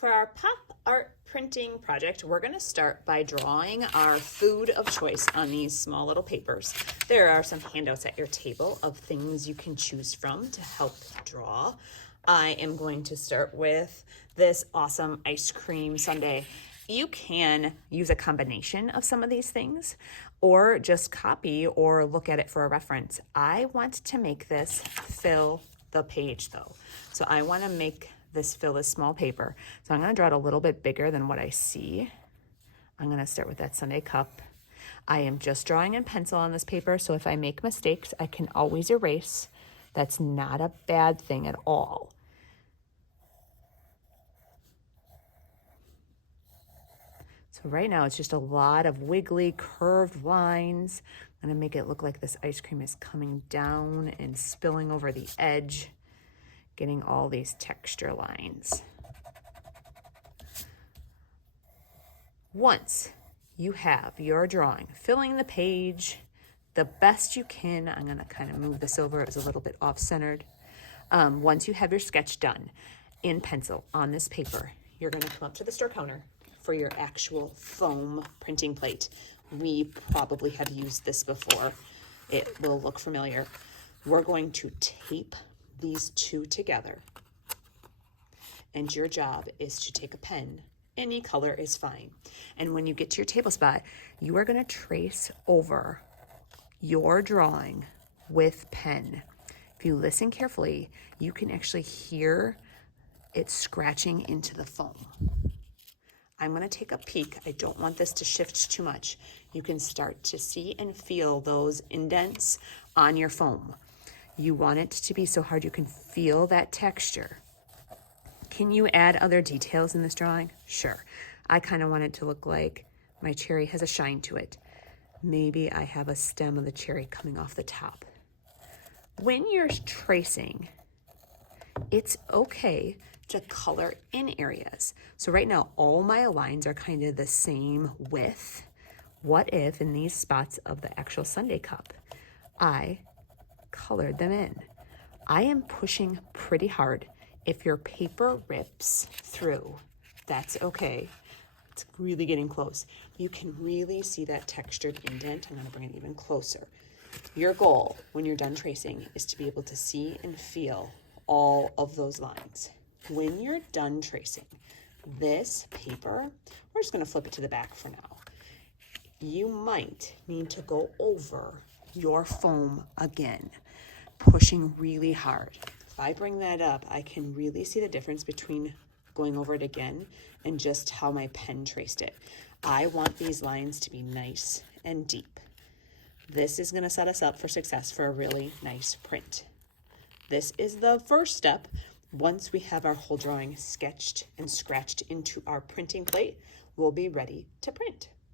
For our pop art printing project, we're going to start by drawing our food of choice on these small little papers. There are some handouts at your table of things you can choose from to help draw. I am going to start with this awesome ice cream sundae. You can use a combination of some of these things or just copy or look at it for a reference. I want to make this fill the page though. So I want to make this fill this small paper. So I'm going to draw it a little bit bigger than what I see. I'm going to start with that sundae cup. I am just drawing in pencil on this paper, so if I make mistakes, I can always erase. That's not a bad thing at all. So right now it's just a lot of wiggly curved lines. I'm going to make it look like this ice cream is coming down and spilling over the edge, getting all these texture lines. Once you have your drawing filling the page the best you can, I'm going to kind of move this over. It was a little bit off-centered. Once you have your sketch done in pencil on this paper, you're going to come up to the store counter for your actual foam printing plate. We probably have used this before. It will look familiar. We're going to tape these two together, and your job is to take a pen. Any color is fine. And when you get to your table spot, you are going to trace over your drawing with pen. If you listen carefully, you can actually hear it scratching into the foam. I'm going to take a peek. I don't want this to shift too much. You can start to see and feel those indents on your foam. You want it to be so hard you can feel that texture. Can you add other details in this drawing? Sure. I kind of want it to look like my cherry has a shine to it. Maybe I have a stem of the cherry coming off the top. When you're tracing, it's okay to color in areas. So right now, all my lines are kind of the same width. What if in these spots of the actual sundae cup, I colored them in? I am pushing pretty hard. If your paper rips through, that's okay. It's really getting close. You can really see that textured indent. I'm going to bring it even closer. Your goal when you're done tracing is to be able to see and feel all of those lines. When you're done tracing this paper, we're just going to flip it to the back for now. You might need to go over your foam again, pushing really hard. If I bring that up, I can really see the difference between going over it again and just how my pen traced it. I want these lines to be nice and deep. This is going to set us up for success for a really nice print. This is the first step. Once we have our whole drawing sketched and scratched into our printing plate, we'll be ready to print.